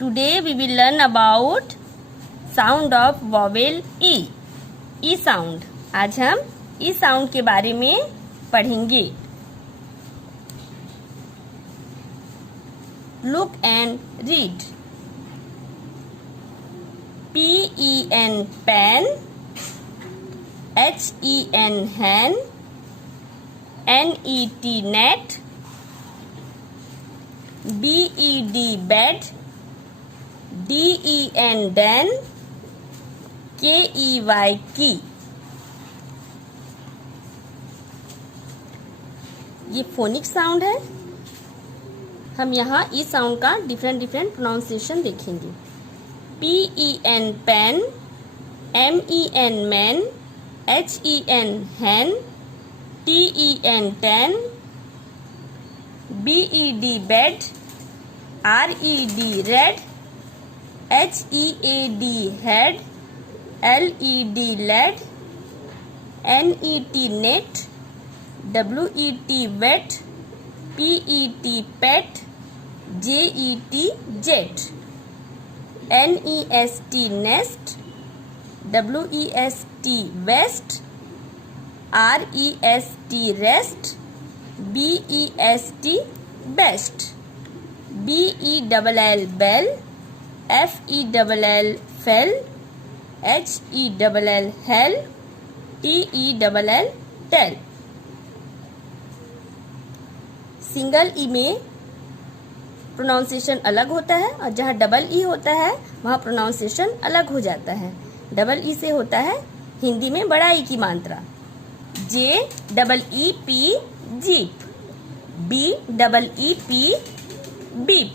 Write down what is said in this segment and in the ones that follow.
Today we will learn about sound of vowel E. E sound. आज हम E sound के बारे में पढ़ेंगे. Look and read. P-E-N pen, H-E-N hen, N-E-T net, B-E-D bed, D-E-N den, K-E-Y key. ये phonic sound है. हम यहाँ ई साउंड का डिफरेंट प्रोनाउंसिएशन देखेंगे. P-E-N pen, M-E-N men, H-E-N hen, T-E-N ten, B-E-D bed, R-E-D red, H-E-A-D head, L-E-D led, N-E-T net, W-E-T wet, P-E-T pet, J-E-T jet, N-E-S-T nest, W-E-S-T west, R-E-S-T rest, B-E-S-T best, B-E-L-L bell, F-E-L-L fell, H-E-L-L hell, T-E-L-L tell. Single E में pronunciation अलग होता है और जहाँ double E होता है वहाँ pronunciation अलग हो जाता है. डबल ई से होता है हिंदी में बड़ा ई की मात्रा. J-E-E-P jeep, B-E-E-P beep,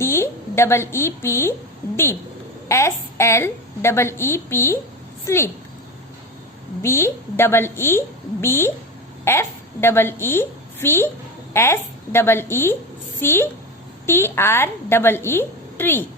D-E-E-P deep, S-L-E-E-P sleep, B-E-E-B F-E-E फी, S-E-E-C T-R-E-E ट्री.